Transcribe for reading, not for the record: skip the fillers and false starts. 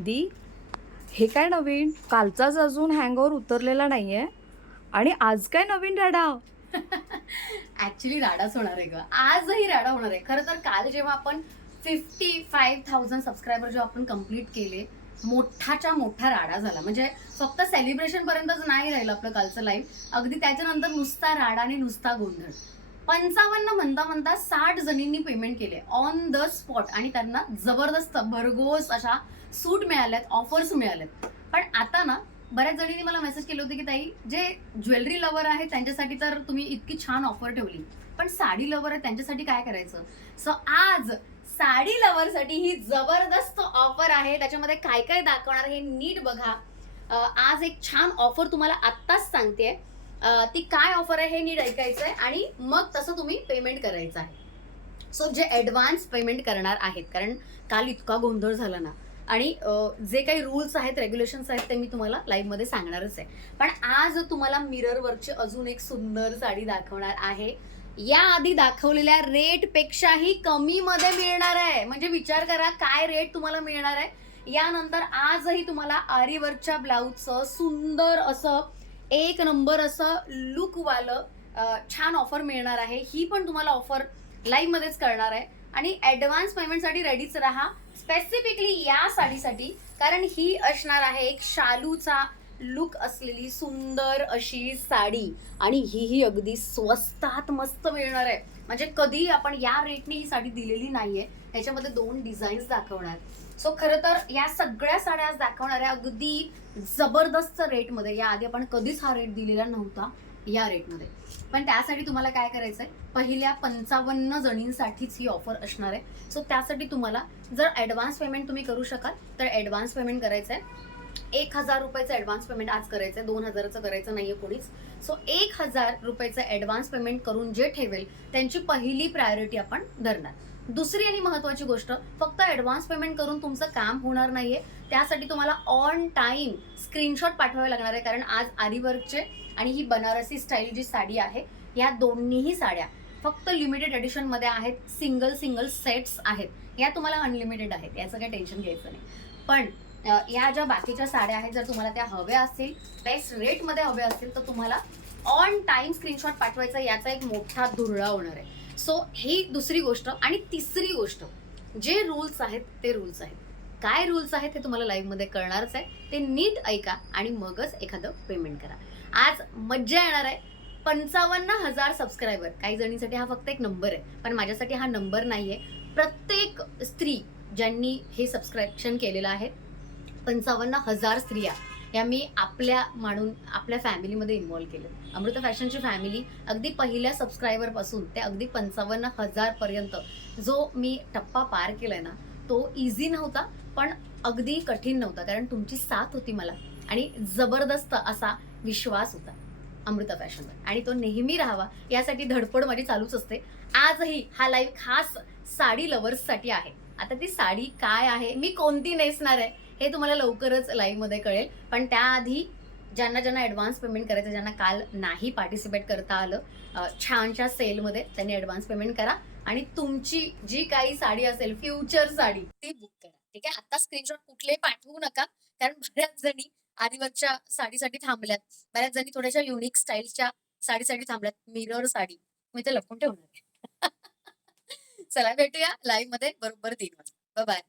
दी हे काय नवीन? कालचाच अजून हँगओव्हर उतरलेला नाहीये आणि आज काय नवीन राडा? ऍक्च्युली राडाच होणार आहे ग. आजही राडा होणार आहे. खरं तर काल जेव्हा आपण 55,000 सबस्क्रायबर जेव्हा आपण कम्प्लीट केले, मोठाच्या मोठा राडा झाला. म्हणजे फक्त सेलिब्रेशन पर्यंतच नाही राहिलं आपलं कालचं लाईव्ह. अगदी त्याच्यानंतर नुसता राडा आणि नुसता गोंधळ. 55 म्हणता म्हणता 60 जणींनी पेमेंट केले ऑन द स्पॉट आणि त्यांना जबरदस्त भरघोस अशा सूट मिळाल्यात, ऑफर्स मिळाल्यात. पण आता ना बऱ्याच जणींनी मला मेसेज केले होते की ताई, जे ज्वेलरी लवर आहे त्यांच्यासाठी तर तुम्ही इतकी छान ऑफर ठेवली, पण साडी लवर आहे त्यांच्यासाठी काय करायचं? सो आज साडी लवरसाठी ही जबरदस्त ऑफर आहे. त्याच्यामध्ये काय काय दाखवणार हे नीट बघा. आज एक छान ऑफर तुम्हाला आत्ताच सांगते. ती काय ऑफर आहे हे नीट ऐकायचंय आणि मग तसं तुम्ही पेमेंट करायचं आहे. सो जे ॲडव्हान्स पेमेंट करणार आहेत, कारण काल इतका गोंधळ झाला ना, आणि जे काही रूल्स आहेत, रेग्युलेशन्स आहेत ते मी तुम्हाला लाईव्हमध्ये सांगणारच आहे. पण आज तुम्हाला मिरर वर्कची अजून एक सुंदर साडी दाखवणार आहे. या आधी दाखवलेल्या रेटपेक्षाही कमीमध्ये मिळणार आहे. म्हणजे विचार करा काय रेट तुम्हाला मिळणार आहे. यानंतर आजही तुम्हाला आरी वर्कच्या ब्लाऊजचं सुंदर असं एक नंबर असं लुकवालं छान ऑफर मिळणार आहे. ही पण तुम्हाला ऑफर लाईव्ह मध्येच करणार आहे आणि ऍडव्हान्स पेमेंटसाठी रेडीच राहा, स्पेसिफिकली या साडीसाठी, कारण ही असणार आहे एक शालूचा लुक असलेली सुंदर अशी साडी आणि ही अगदी स्वस्तात मस्त मिळणार आहे. म्हणजे कधी आपण या रेटने ही साडी दिलेली नाहीये. याच्यामध्ये 2 डिझाईन्स दाखवणार. सो खरं तर या सगळ्या साड्या आज दाखवणाऱ्या अगदी जबरदस्त रेटमध्ये. या आधी आपण कधीच हा रेट दिलेला नव्हता या रेटमध्ये. पण त्यासाठी तुम्हाला काय करायचंय, पहिल्या 55 जणींसाठीच ही ऑफर असणार आहे. सो त्यासाठी तुम्हाला जर ॲडव्हान्स पेमेंट तुम्ही करू शकाल तर ॲडव्हान्स पेमेंट करायचं आहे. 1,000 रुपयाचं ॲडव्हान्स पेमेंट आज करायचं आहे. 2,000चं करायचं नाहीये कोणीच. सो 1,000 रुपयाचं ॲडव्हान्स पेमेंट करून जे ठेवेल त्यांची पहिली प्रायोरिटी आपण धरणार. दुसरी आणि महत्त्वाची गोष्ट, फक्त ॲडव्हान्स पेमेंट करून तुमचं काम होणार नाहीये. त्यासाठी तुम्हाला ऑन टाईम स्क्रीनशॉट पाठवावे लागणार आहे. कारण आज आरी वर्कचे आणि ही बनारसी स्टाईल जी साडी आहे, या दोन्हीही साड्या फक्त लिमिटेड एडिशनमध्ये आहेत. सिंगल सिंगल सेट्स आहेत. या तुम्हाला अनलिमिटेड आहेत, याचं काही टेन्शन घ्यायचं नाही. पण या ज्या बाकीच्या साड्या आहेत, जर तुम्हाला त्या हव्या असतील, बेस्ट रेटमध्ये हव्या असतील, तर तुम्हाला ऑन टाईम स्क्रीनशॉट पाठवायचा. याचा एक मोठा धुरळा होणार आहे. सो ही दुसरी गोष्ट. आणि तिसरी गोष्ट, जे रूल्स आहेत ते रूल्स आहेत. काय रूल्स आहेत हे तुम्हाला लाईव्हमध्ये कळणारच आहे. ते नीट ऐका आणि मगच एखादं पेमेंट करा. आज मज्जा येणार आहे. 55,000 सबस्क्रायबर. काही जणींसाठी हा फक्त एक नंबर आहे, पण माझ्यासाठी हा नंबर नाहीये. प्रत्येक स्त्री ज्यांनी हे सबस्क्रिप्शन केलेलं आहे, 55,000 स्त्रिया या मी आपल्या म्हणून आपल्या फॅमिलीमध्ये इन्व्हॉल्व केलं. अमृता फॅशनची फॅमिली अगदी पहिल्या सबस्क्रायबर पासून ते अगदी 55,000 पर्यंत जो मी टप्पा पार केलाय ना, तो इझी नव्हता, पण अगदी कठीण नव्हता. कारण तुमची साथ होती मला आणि जबरदस्त असा विश्वास होता अमृता फॅशनवर, आणि तो नेहमी राहावा यासाठी धडपड माझी चालूच असते. आजही हा लाईव्ह खास साडी लवर्ससाठी आहे. आता ती साडी काय आहे, मी कोणती नेसणार आहे, हे तुम्हाला लवकरच लाईव्हमध्ये कळेल. पण त्याआधी ज्यांना ज्यांना ॲडव्हान्स पेमेंट करायचं, ज्यांना काल नाही पार्टिसिपेट करता आलं छानशा सेलमध्ये, त्यांनी ॲडव्हान्स पेमेंट करा आणि तुमची जी काही साडी असेल, फ्युचर साडी, ती बुक करा. ठीक आहे. आता स्क्रीनशॉट कुठलेही पाठवू नका, कारण बऱ्याच जणी आरीवर्कच्या साडीसाठी थांबल्यात. बऱ्याच जणी थोड्याशा युनिक स्टाईलच्या साडीसाठी थांबल्यात. मिरर साडी मी ते लपवून ठेवणार आहे. चला भेटूया लाईव्ह मध्ये बरोबर 3 वाजता. बाय.